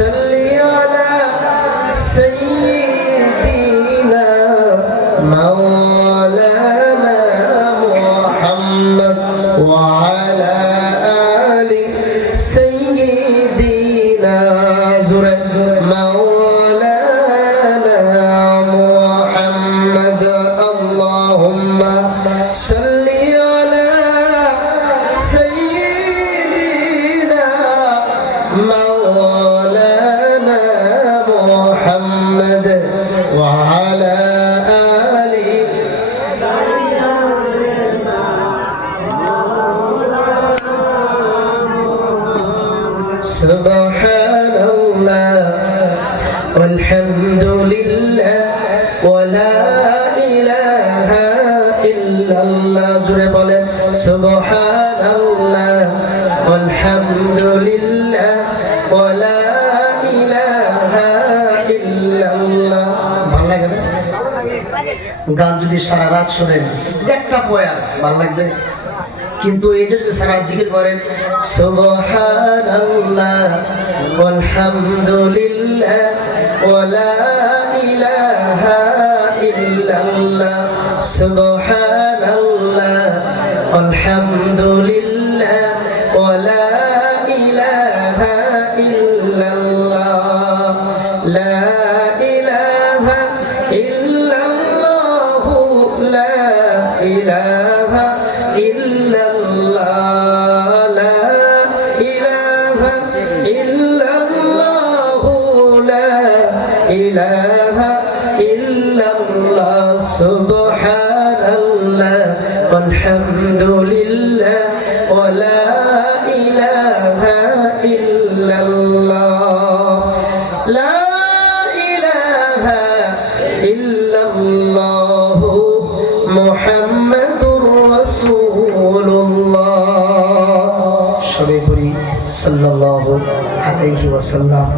صل على سيدنا مولانا محمد وعلى آل سيدنا مولانا محمد اللهم صل على سيدنا مولانا محمد وعلى آل سبحان الله والحمد لله ولا إله إلا الله سبحان الله والحمد لله ولا إله إلا الله ভালো লাগে না গান যদি সারা রাত শুনেন একটা বয়ান ভালো লাগবে কিন্তু এটা যে সারা জিকির করেন সুবহানাল্লাহ ওয়ালহামদুলিল্লাহ ওয়ালা ইলাহা ইল্লাল্লাহ সুবহানাল্লাহ ওয়ালহামদুলিল্লাহ ওয়ালা ইলাহা ইল্লাল্লাহ লা ইলাহা ইল্লাল্লাহ লা ইলাহা ইল্লাল্লাহ লা ইলাহা ইল্লাল্লাহ লা ইলাহা ইল্লাল্লাহ সুবহানাল্লাহ ওয়ালহামদুলিল্লাহ ওয়ালা ইলাহা ইল্লাল্লাহ লা ইলাহা ইল্লাল্লাহ মুহাম্মাদুর রাসূলুল্লাহ সবাই বলি সাল্লাল্লাহু আলাইহি ওয়াসাল্লাম।